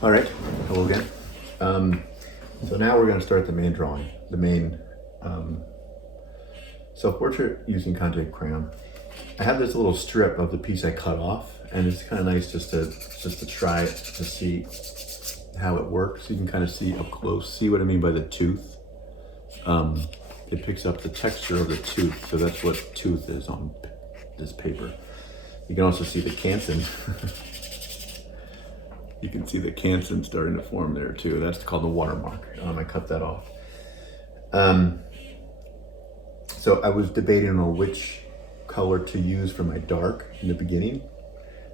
All right, hello again. So now we're going to start the main drawing, the main self-portrait using contact crayon. I have this little strip of the piece I cut off, and it's kind of nice just to try it to see how it works. You can kind of see up close. See what I mean by the tooth? It picks up the texture of the tooth, so that's what tooth is on this paper. You can also see the canson. You can see the canson starting to form there too. That's called the watermark. I cut that off. So I was debating on which color to use for my dark in the beginning,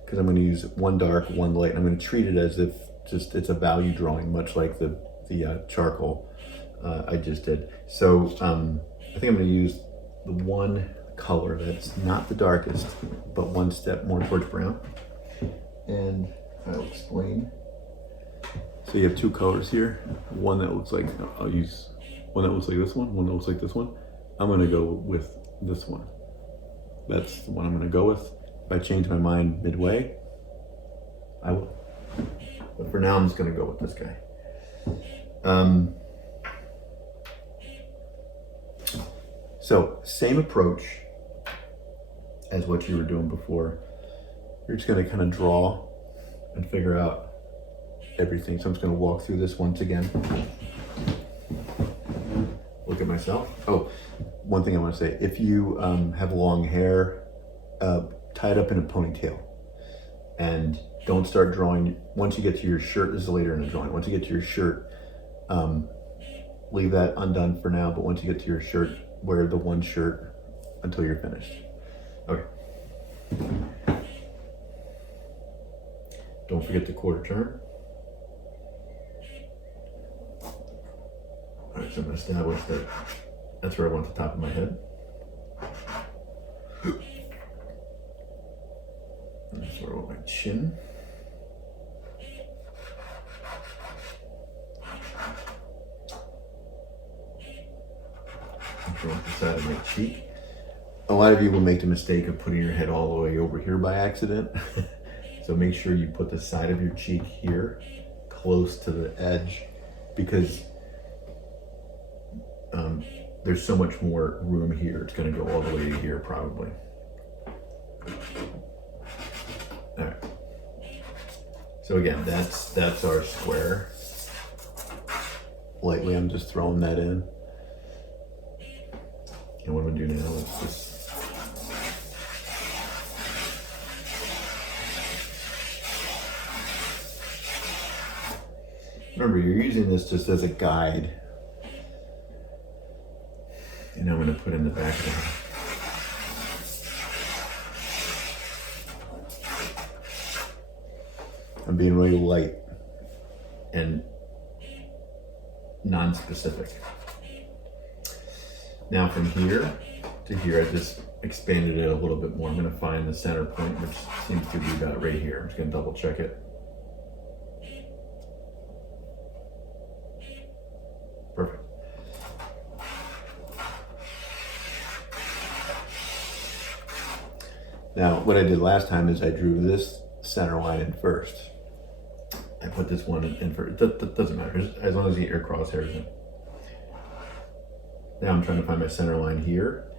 because I'm going to use one dark, one light. And I'm going to treat it as if just it's a value drawing, much like the charcoal I just did. So I think I'm going to use the one color that's not the darkest, but one step more towards brown. And I'll explain. So you have two colors here. One that looks like, I'll use one that looks like this one that looks like this one. I'm gonna go with this one. That's the one I'm gonna go with. If I change my mind midway, I will. But for now, I'm just gonna go with this guy. So same approach as what you were doing before. You're just gonna kind of draw and figure out everything. So I'm just going to walk through this once again. Look at myself. Oh, one thing I want to say, if you have long hair, tie it up in a ponytail and don't start drawing. Once you get to your shirt, this is later in the drawing, once you get to your shirt, leave that undone for now, but once you get to your shirt, wear the one shirt until you're finished. Okay. Don't forget the quarter turn. All right, so I'm going to establish that that's where I want the top of my head. And that's where I want my chin. That's where I want the side of my cheek. A lot of you will make the mistake of putting your head all the way over here by accident. So make sure you put the side of your cheek here, close to the edge, because there's so much more room here. It's gonna go all the way to here probably. All right. So again, that's our square. Lightly, I'm just throwing that in. And what I'm gonna do now is just remember, you're using this just as a guide. And I'm going to put in the background. I'm being really light and non-specific. Now from here to here, I just expanded it a little bit more. I'm going to find the center point, which seems to be about right here. I'm just going to double check it. Perfect. Now, what I did last time is I drew this center line in first. I put this one in first. That doesn't matter, as long as you get your crosshairs in. Now I'm trying to find my center line here.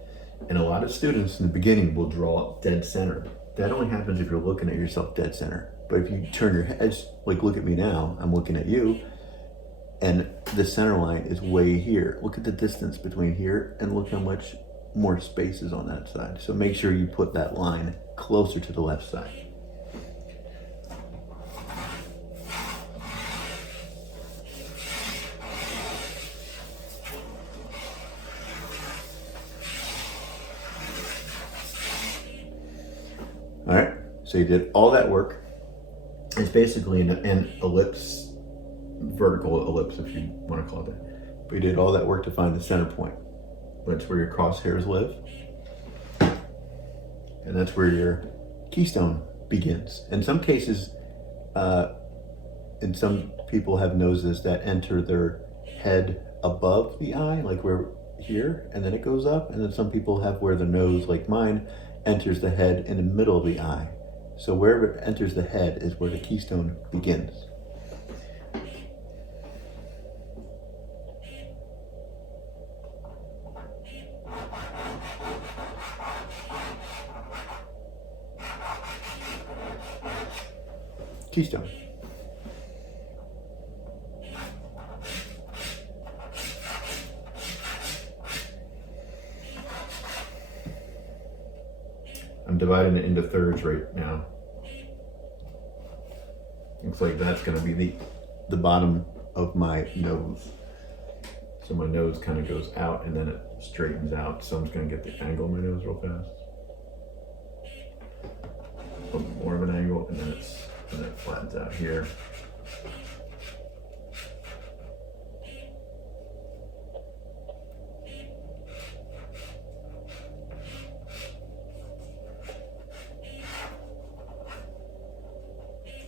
And a lot of students in the beginning will draw dead center. That only happens if you're looking at yourself dead center. But if you turn your head, like look at me now, I'm looking at you, and the center line is way here. Look at the distance between here and look how much more space is on that side. So make sure you put that line closer to the left side. All right, so you did all that work. It's basically an ellipse, vertical ellipse if you want to call it that. But you did all that work to find the center point. That's where your crosshairs live. And that's where your keystone begins. In some cases, and some people have noses that enter their head above the eye, like where here, and then it goes up. And then some people have where the nose, like mine, enters the head in the middle of the eye. So wherever it enters the head is where the keystone begins. T-stone. I'm dividing it into thirds right now. Looks like that's going to be the bottom of my nose. So my nose kind of goes out and then it straightens out. So I'm just going to get the angle of my nose real fast. A little more of an angle, and then it flattens out here.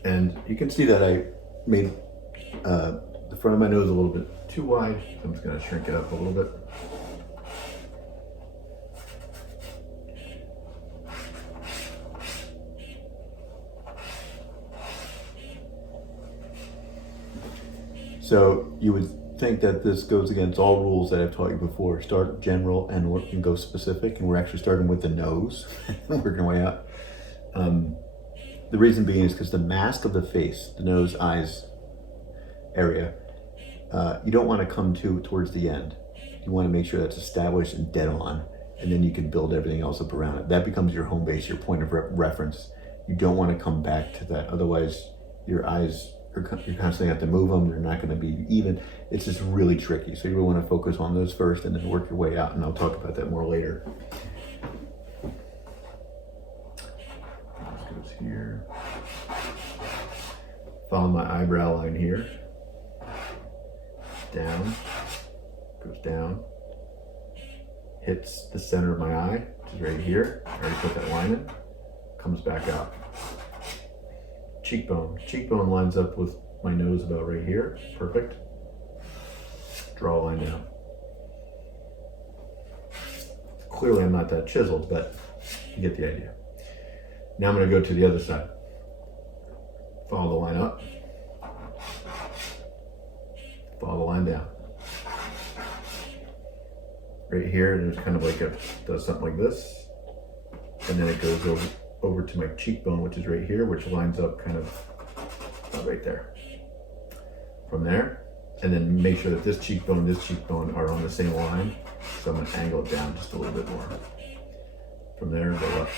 And you can see that I made the front of my nose a little bit too wide. I'm just going to shrink it up a little bit. So you would think that this goes against all rules that I've taught you before. Start general and go specific, and we're actually starting with the nose and working our way out. The reason being is because the mask of the face, the nose, eyes area, you don't want to come to towards the end. You want to make sure that's established and dead on, and then you can build everything else up around it. That becomes your home base, your point of reference. You don't want to come back to that. Otherwise, your eyes, you're constantly have to move them. They're not going to be even. It's just really tricky. So you really want to focus on those first and then work your way out, and I'll talk about that more later. This goes here. Follow my eyebrow line here. Down, goes down, hits the center of my eye, which is right here. I already put that line in, comes back out. Cheekbone lines up with my nose about right here, perfect. Draw a line down. Clearly I'm not that chiseled, but you get the idea. Now I'm going to go to the other side. Follow the line up. Follow the line down. Right here, there's kind of like does something like this. And then it goes over to my cheekbone, which is right here, which lines up kind of right there. From there, and then make sure that this cheekbone and this cheekbone are on the same line. So I'm going to angle it down just a little bit more. From there, go up.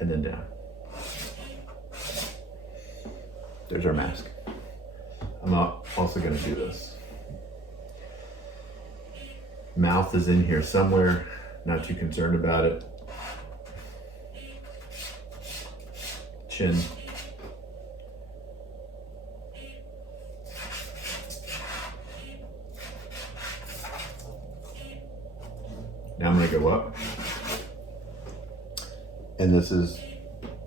And then down. There's our mask. I'm also going to do this. Mouth is in here somewhere, not too concerned about it. Chin. Now I'm going to go up. And this is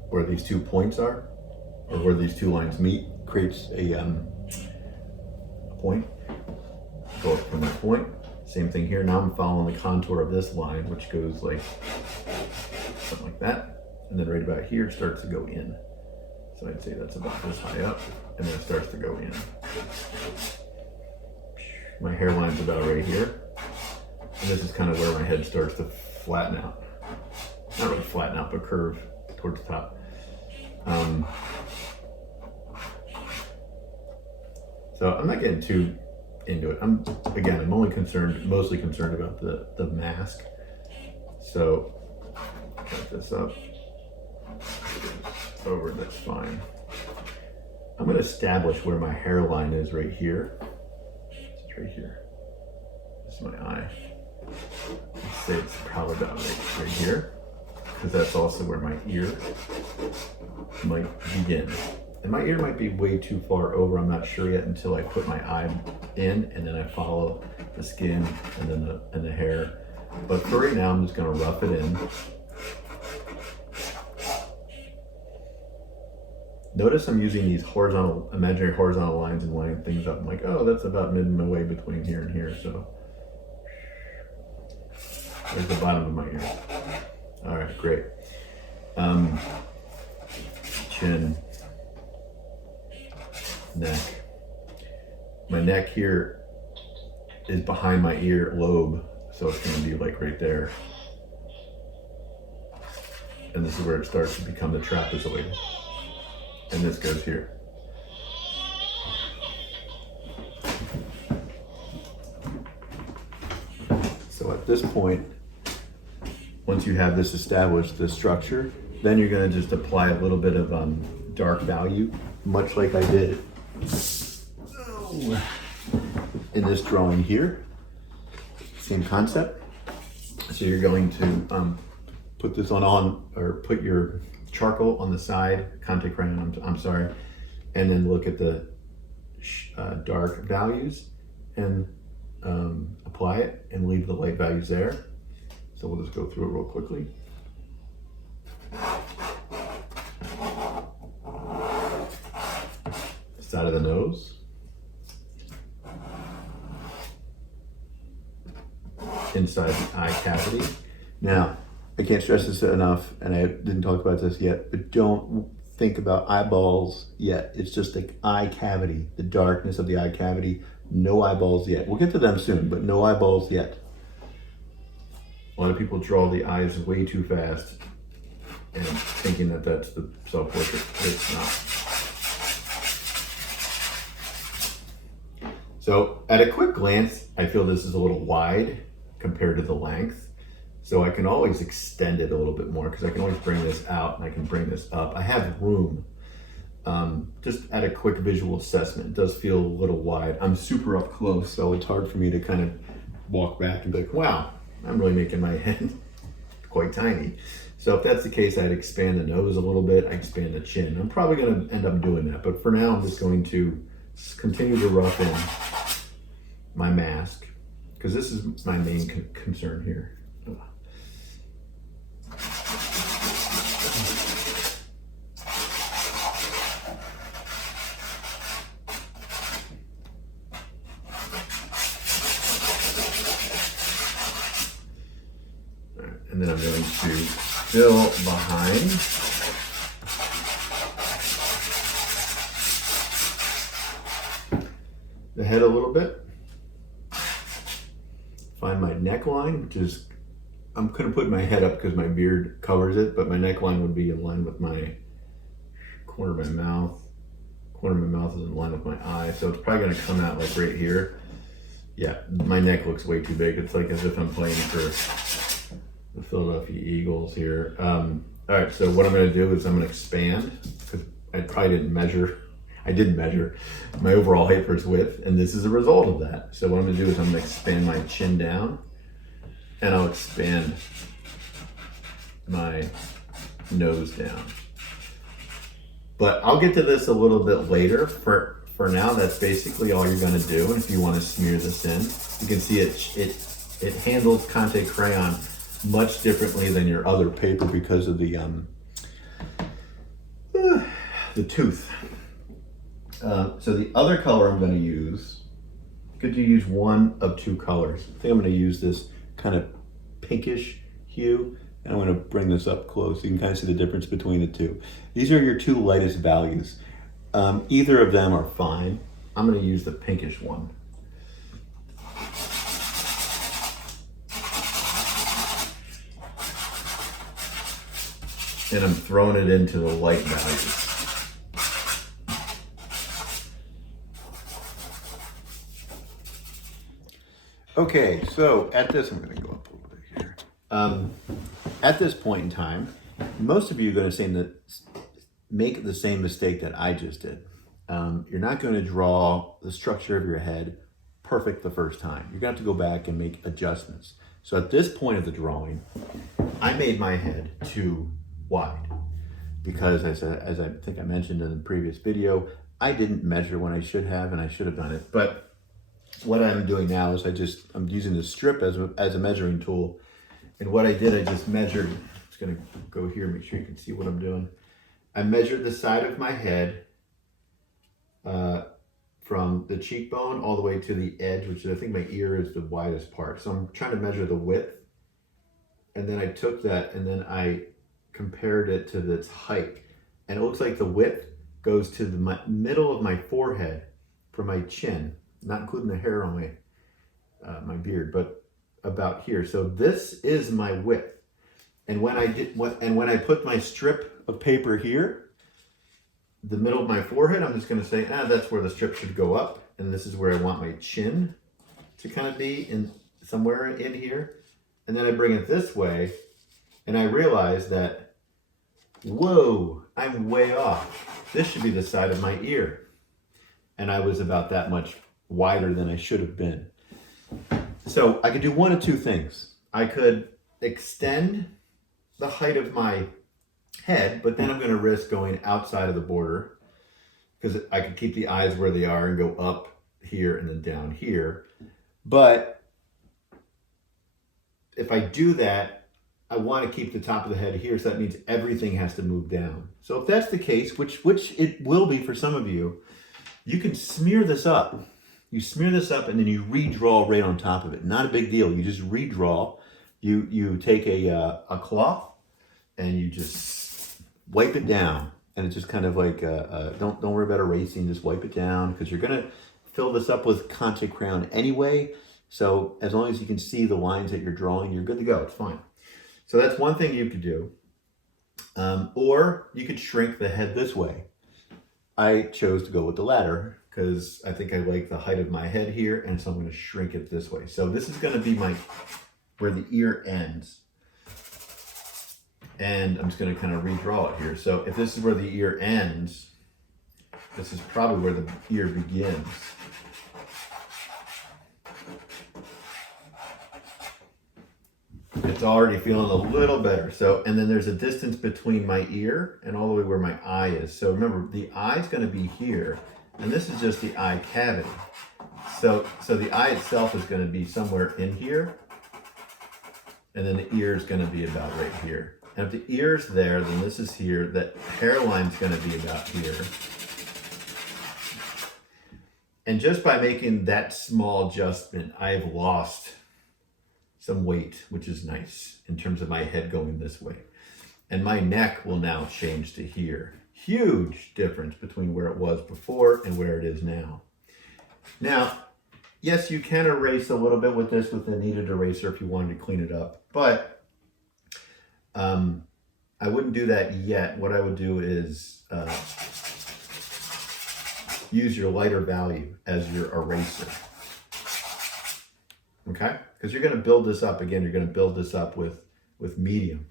where these 2 points are, or where these 2 lines meet, creates a point. Go up from that point. Same thing here. Now I'm following the contour of this line, which goes like something like that. And then right about here it starts to go in. So I'd say that's about this high up, and then it starts to go in. My hairline's about right here. And this is kind of where my head starts to flatten out. Not really flatten out, but curve towards the top. So I'm not getting too into it. I'm mostly concerned about the mask. So cut this up, over, that's fine. I'm going to establish where my hairline is right here. It's right here. This is my eye. I'd say it's probably about right here, because that's also where my ear might begin. And my ear might be way too far over, I'm not sure yet, until I put my eye in and then I follow the skin and then the hair. But for right now, I'm just gonna rough it in. Notice I'm using these imaginary horizontal lines and lining things up. I'm like, oh, that's about midway between here and here, so. There's the bottom of my ear. All right, great. Chin. Neck. My neck here is behind my ear lobe, so it's going to be like right there. And this is where it starts to become the trapezoid. and this goes here. So at this point, once you have this established, this structure, then you're going to just apply a little bit of dark value, much like I did in this drawing here. Same concept. So you're going to put this or put your charcoal on the side, Conte crayon, I'm sorry, and then look at the dark values and apply it and leave the light values there. So we'll just go through it real quickly. Side of the nose. Inside the eye cavity. Now, I can't stress this enough, and I didn't talk about this yet, but don't think about eyeballs yet. It's just the eye cavity, the darkness of the eye cavity. No eyeballs yet. We'll get to them soon, but no eyeballs yet. A lot of people draw the eyes way too fast and thinking that that's the self-portrait. It's not. So at a quick glance, I feel this is a little wide compared to the length. So I can always extend it a little bit more because I can always bring this out and I can bring this up. I have room. Just at a quick visual assessment, it does feel a little wide. I'm super up close, so it's hard for me to kind of walk back and be like, wow, I'm really making my head quite tiny. So if that's the case, I'd expand the nose a little bit, I expand the chin. I'm probably going to end up doing that, but for now, I'm just going to continue to rough in my mask, because this is my main concern here. And then I'm going to fill behind. The head a little bit. Find my neckline, which is, I'm going to put my head up because my beard covers it, but my neckline would be in line with my corner of my mouth. Corner of my mouth is in line with my eye, so it's probably going to come out like right here. Yeah, my neck looks way too big. It's like as if I'm playing for the Philadelphia Eagles here. All right, so what I'm going to do is I'm going to expand, because I probably didn't measure. I didn't measure my overall height versus width, and this is a result of that. So what I'm going to do is I'm going to expand my chin down, and I'll expand my nose down. But I'll get to this a little bit later. For now, that's basically all you're going to do. And if you want to smear this in, you can see it handles Conte crayon much differently than your other paper because of the tooth. So the other color I'm going to use, could you use one of two colors? I think I'm going to use this kind of pinkish hue, and I'm going to bring this up close so you can kind of see the difference between the two. These are your two lightest values. Either of them are fine. I'm going to use the pinkish one. And I'm throwing it into the light values. Okay, so at this, I'm going to go up a little bit here. At this point in time, most of you are going to make the same mistake that I just did. You're not going to draw the structure of your head perfect the first time. You're going to have to go back and make adjustments. So at this point of the drawing, I made my head too wide because, as I think I mentioned in the previous video, I didn't measure when I should have, and I should have done it. But what I'm doing now is I'm using the strip as a measuring tool. And what I did, I just measured, it's going to go here, make sure you can see what I'm doing. I measured the side of my head from the cheekbone all the way to the edge, which I think my ear is the widest part. So I'm trying to measure the width. And then I took that and then I compared it to its height. And it looks like the width goes to the middle of my forehead from my chin, not including the hair on my beard, but about here. So this is my width. And when I put my strip of paper here, the middle of my forehead, I'm just going to say, that's where the strip should go up. And this is where I want my chin to kind of be, in somewhere in here. And then I bring it this way, and I realize that, whoa, I'm way off. This should be the side of my ear. And I was about that much wider than I should have been. So I could do one of two things. I could extend the height of my head, but then I'm going to risk going outside of the border, because I could keep the eyes where they are and go up here and then down here. But if I do that, I want to keep the top of the head here, so that means everything has to move down. So if that's the case, which it will be for some of you, you can smear this up. You smear this up and then you redraw right on top of it. Not a big deal. You just redraw. You take a cloth and you just wipe it down. And it's just kind of like, don't worry about erasing, just wipe it down, because you're going to fill this up with Conte crayon anyway. So as long as you can see the lines that you're drawing, you're good to go. It's fine. So that's one thing you could do. Or you could shrink the head this way. I chose to go with the latter because I think I like the height of my head here, and so I'm going to shrink it this way. So this is going to be where the ear ends. And I'm just going to kind of redraw it here. So if this is where the ear ends, this is probably where the ear begins. It's already feeling a little better. So, and then there's a distance between my ear and all the way where my eye is. So remember, the eye is going to be here, and this is just the eye cavity. So the eye itself is going to be somewhere in here, and then the ear is going to be about right here. And if the ear's there, then this is here. That hairline's going to be about here. And just by making that small adjustment, I've lost some weight, which is nice in terms of my head going this way. And my neck will now change to here. Huge difference between where it was before and where it is now. Now, yes, you can erase a little bit with this with a kneaded eraser if you wanted to clean it up, but I wouldn't do that yet. What I would do is use your lighter value as your eraser. Okay? Because you're going to build this up. Again, you're going to build this up with medium.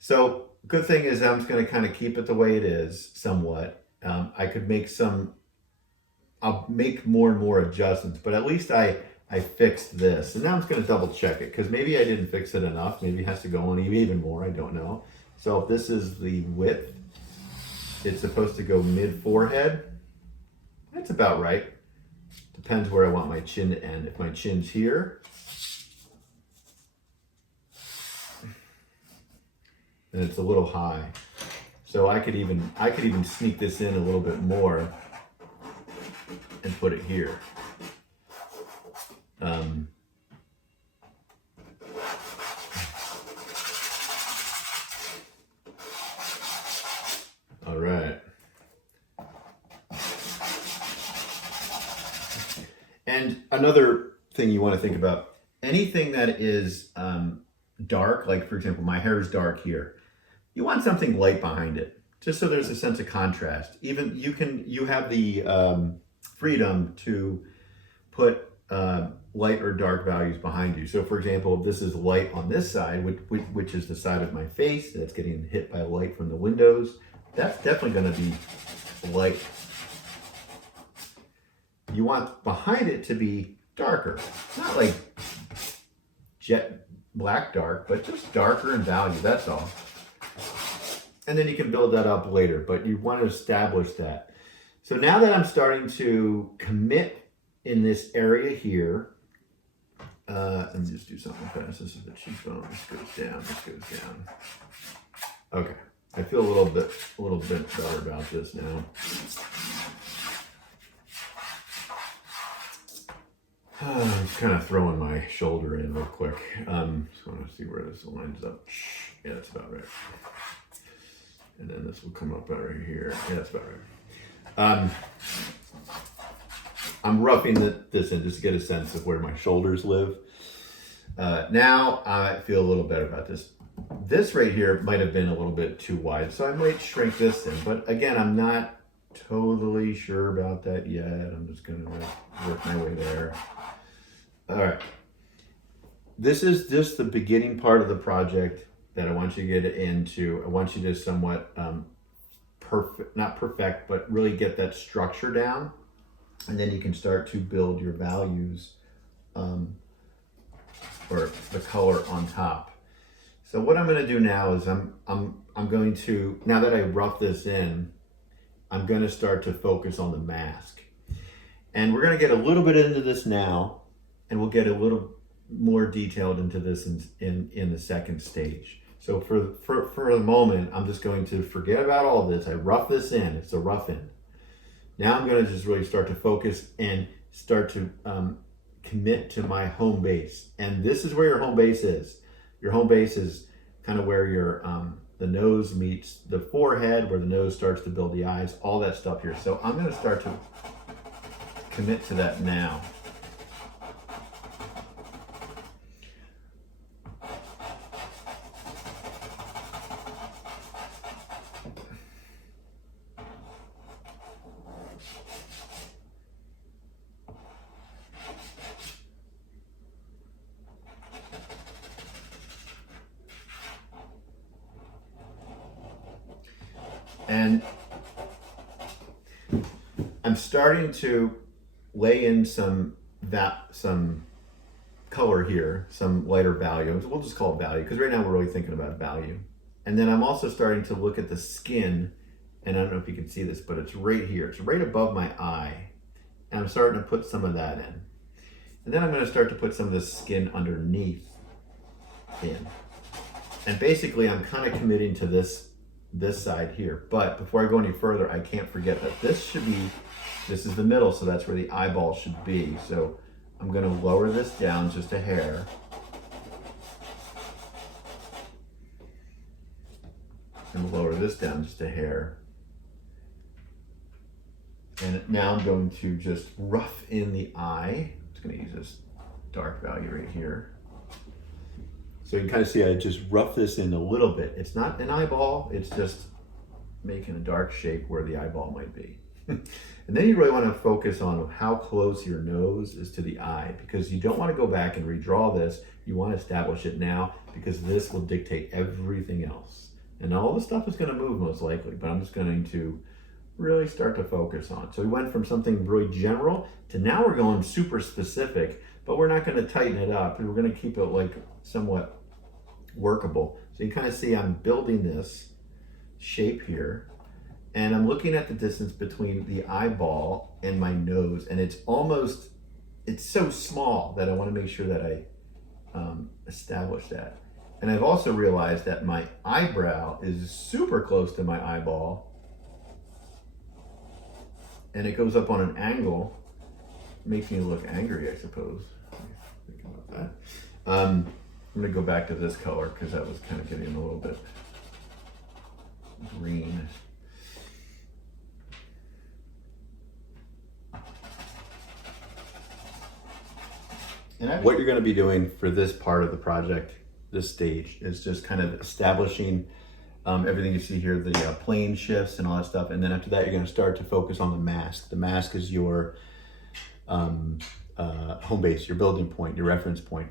So good thing is I'm just going to kind of keep it the way it is somewhat. I could make I'll make more and more adjustments, but at least I fixed this. And now I'm just going to double check it, because maybe I didn't fix it enough. Maybe it has to go on even more. I don't know. So if this is the width, it's supposed to go mid forehead. That's about right. Depends where I want my chin to end. If my chin's here, then it's a little high. So I could even sneak this in a little bit more and put it here. All right. And another thing you want to think about, anything that is dark, like for example, my hair is dark here. You want something light behind it, just so there's a sense of contrast. Even you have the freedom to put light or dark values behind you. So for example, if this is light on this side, which is the side of my face that's getting hit by light from the windows, that's definitely going to be light. You want behind it to be darker, not like jet black dark, but just darker in value, that's all. And then you can build that up later, but you want to establish that. So now that I'm starting to commit in this area here, let me just do something fast. This is the cheekbone. This goes down. This goes down. Okay, I feel a little bit better about this now. I'm just kind of throwing my shoulder in real quick. Just want to see where this lines up. Yeah, that's about right. And then this will come up right here. Yeah, that's about right. I'm roughing this in just to get a sense of where my shoulders live. Now I feel a little better about this. This right here might have been a little bit too wide, so I might shrink this in. But again, I'm not totally sure about that yet. I'm just gonna work my way there. All right. This is just the beginning part of the project that I want you to get into. I want you to somewhat not perfect, but really get that structure down. And then you can start to build your values or the color on top. So what I'm going to do now is I'm going to, now that I rough this in, I'm going to start to focus on the mask. And we're going to get a little bit into this now, and we'll get a little more detailed into this in the second stage. So for the moment, I'm just going to forget about all of this. I rough this in. It's a rough in. Now I'm going to just really start to focus and start to commit to my home base. And this is where your home base is. Your home base is kind of where your the nose meets the forehead, where the nose starts to build the eyes, all that stuff here. So I'm going to start to commit to that now. And I'm starting to lay in some color here, some lighter value. We'll just call it value, because right now we're really thinking about value. And then I'm also starting to look at the skin, and I don't know if you can see this, but it's right here. It's right above my eye. And I'm starting to put some of that in. And then I'm going to start to put some of the skin underneath in. And basically I'm kind of committing to this side here. But before I go any further, I can't forget that this is the middle, so that's where the eyeball should be. So I'm going to lower this down just a hair. And lower this down just a hair. And now I'm going to just rough in the eye. I'm just going to use this dark value right here. So you can kind of see I just rough this in a little bit. It's not an eyeball, it's just making a dark shape where the eyeball might be. And then you really want to focus on how close your nose is to the eye, because you don't want to go back and redraw this. You want to establish it now, because this will dictate everything else. And all the stuff is going to move most likely, but I'm just going to really start to focus on. So we went from something really general to now we're going super specific, but we're not going to tighten it up. We're going to keep it like somewhat workable. So you kind of see I'm building this shape here, and I'm looking at the distance between the eyeball and my nose, and it's so small that I want to make sure that I establish that. And I've also realized that my eyebrow is super close to my eyeball, and it goes up on an angle, makes me look angry, I suppose. Think about that. I'm gonna go back to this color because that was kind of getting a little bit green. And what you're going to be doing for this part of the project, this stage, is just kind of establishing everything you see here, the plane shifts and all that stuff. And then after that, you're going to start to focus on the mask. The mask is your home base, your building point, your reference point.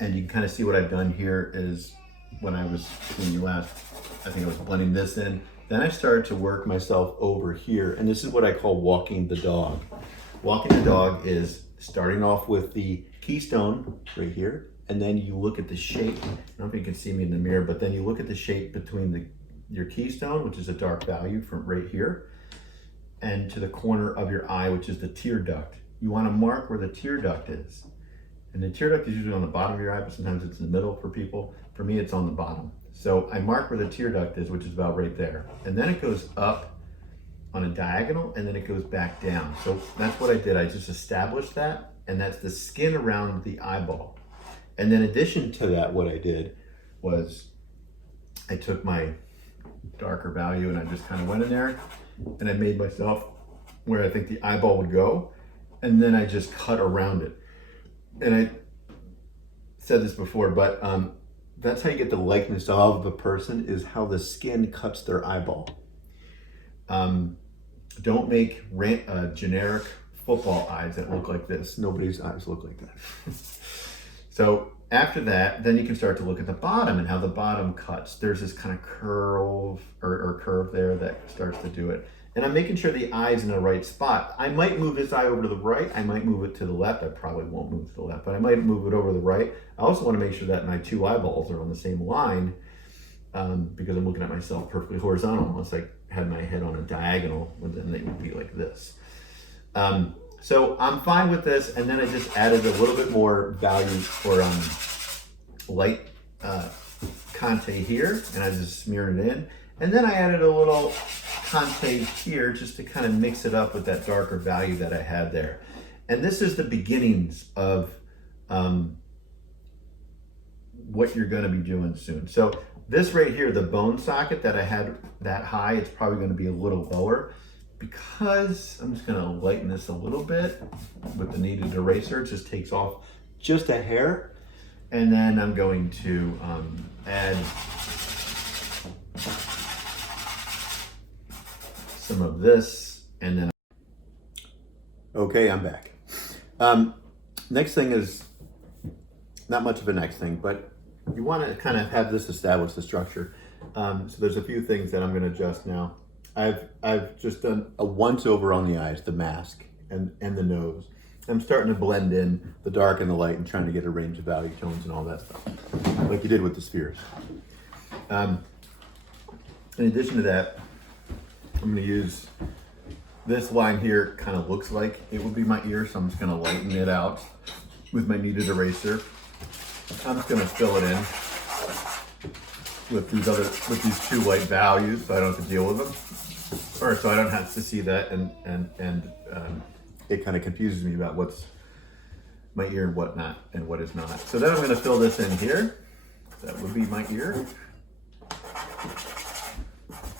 And you can kind of see what I've done here is when I was, when you last, I think I was blending this in. Then I started to work myself over here. And this is what I call walking the dog. Walking the dog is starting off with the keystone right here. And then you look at the shape. I don't know if you can see me in the mirror, but then you look at the shape between your keystone, which is a dark value from right here, and to the corner of your eye, which is the tear duct. You want to mark where the tear duct is. And the tear duct is usually on the bottom of your eye, but sometimes it's in the middle for people. For me, it's on the bottom. So I mark where the tear duct is, which is about right there. And then it goes up on a diagonal, and then it goes back down. So that's what I did. I just established that, and that's the skin around the eyeball. And then in addition to that, what I did was I took my darker value and I just kind of went in there and I made myself where I think the eyeball would go. And then I just cut around it. And I said this before, but that's how you get the likeness of the person, is how the skin cuts their eyeball. don't make generic football eyes that look like this. Nobody's eyes look like that. So after that, then you can start to look at the bottom and how the bottom cuts. There's this kind of curve or curve there that starts to do it. And I'm making sure the eye's in the right spot. I might move this eye over to the right. I might move it to the left. I probably won't move to the left, but I might move it over to the right. I also want to make sure that my two eyeballs are on the same line because I'm looking at myself perfectly horizontal unless I had my head on a diagonal, and then they would be like this. So I'm fine with this, and then I just added a little bit more value for light Conte here, and I just smeared it in. And then I added a little Conte here just to kind of mix it up with that darker value that I had there. And this is the beginnings of what you're going to be doing soon. So this right here, the bone socket that I had that high, it's probably going to be a little lower because I'm just going to lighten this a little bit with the kneaded eraser. It just takes off just a hair. And then I'm going to add some of this, and then okay, I'm back. Next thing is not much of a next thing, but you want to kind of have this establish the structure. So there's a few things that I'm going to adjust now. I've just done a once over on the eyes, the mask, and the nose. I'm starting to blend in the dark and the light and trying to get a range of value tones and all that stuff, like you did with the spheres. In addition to that, I'm going to use this line here. Kind of looks like it would be my ear, so I'm just going to lighten it out with my kneaded eraser. I'm just going to fill it in with these two light values, so I don't have to deal with them, or so I don't have to see that, and it kind of confuses me about what's my ear and what not, and what is not. So then I'm going to fill this in here. That would be my ear.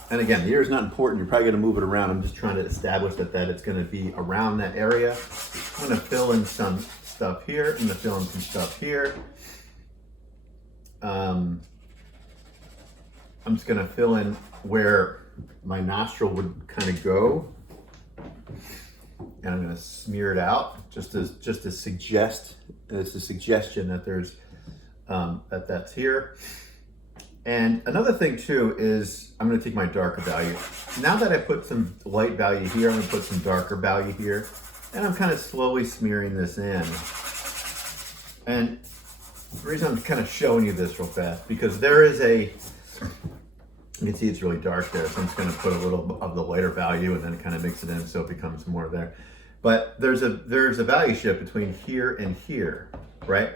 And again, the ear is not important. You're probably going to move it around. I'm just trying to establish that it's going to be around that area. I'm going to fill in some stuff here. I'm going to fill in some stuff here. I'm just going to fill in where my nostril would kind of go. And I'm going to smear it out just to suggest, it's a suggestion that there's that's here. And another thing too is I'm going to take my darker value. Now that I put some light value here, I'm going to put some darker value here, and I'm kind of slowly smearing this in. And the reason I'm kind of showing you this real fast, because there is you can see it's really dark there, so I'm just going to put a little of the lighter value and then kind of mix it in so it becomes more there. But there's a value shift between here and here, right?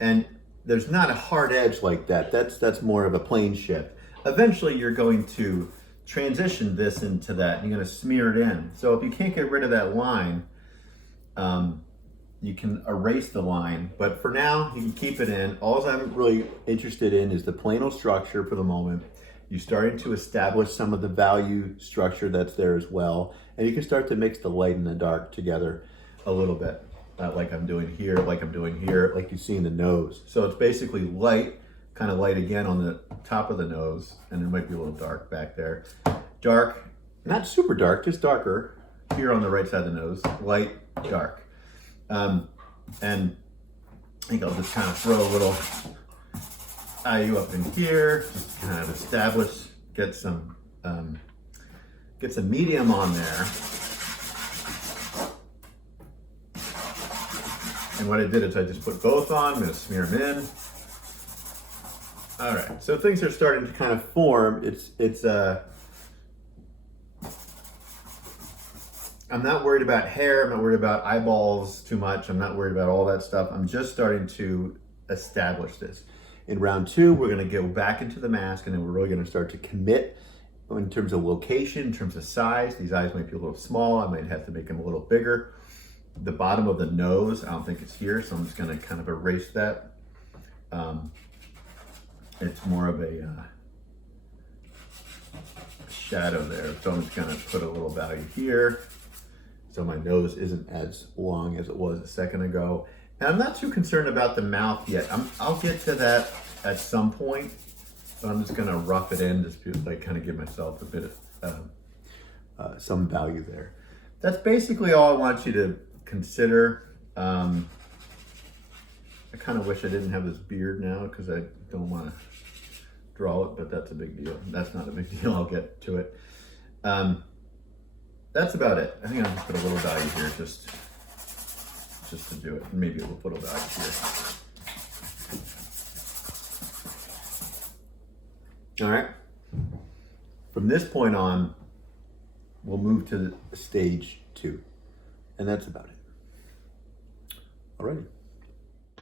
And there's not a hard edge like that. That's more of a plane shift. Eventually you're going to transition this into that. You're going to smear it in. So if you can't get rid of that line, you can erase the line, but for now you can keep it in. All I'm really interested in is the planal structure for the moment. You're starting to establish some of the value structure that's there as well. And you can start to mix the light and the dark together a little bit. Like I'm doing here, like I'm doing here, like you see in the nose. So it's basically light, kind of light again on the top of the nose, and there might be a little dark back there. Dark, not super dark, just darker here on the right side of the nose, light, dark. And I think I'll just kind of throw a little IU up in here, just kind of establish, get some medium on there. And what I did is I just put both on. I'm going to smear them in. All right, so things are starting to kind of form. I'm not worried about hair. I'm not worried about eyeballs too much. I'm not worried about all that stuff. I'm just starting to establish this. In round two, we're going to go back into the mask, and then we're really going to start to commit in terms of location, in terms of size. These eyes might be a little small. I might have to make them a little bigger. The bottom of the nose, I don't think it's here, so I'm just going to kind of erase that. It's more of a shadow there, so I'm just going to put a little value here, so my nose isn't as long as it was a second ago. And I'm not too concerned about the mouth yet. I'll get to that at some point, but I'm just going to rough it in, just to like kind of give myself a bit some value there. That's basically all I want you to consider. I kind of wish I didn't have this beard now because I don't want to draw it, but that's a big deal. That's not a big deal. I'll get to it. That's about it. I think I'll just put a little value here just to do it. Maybe we'll put a value here. All right. From this point on, we'll move to stage 2. And that's about it. All right.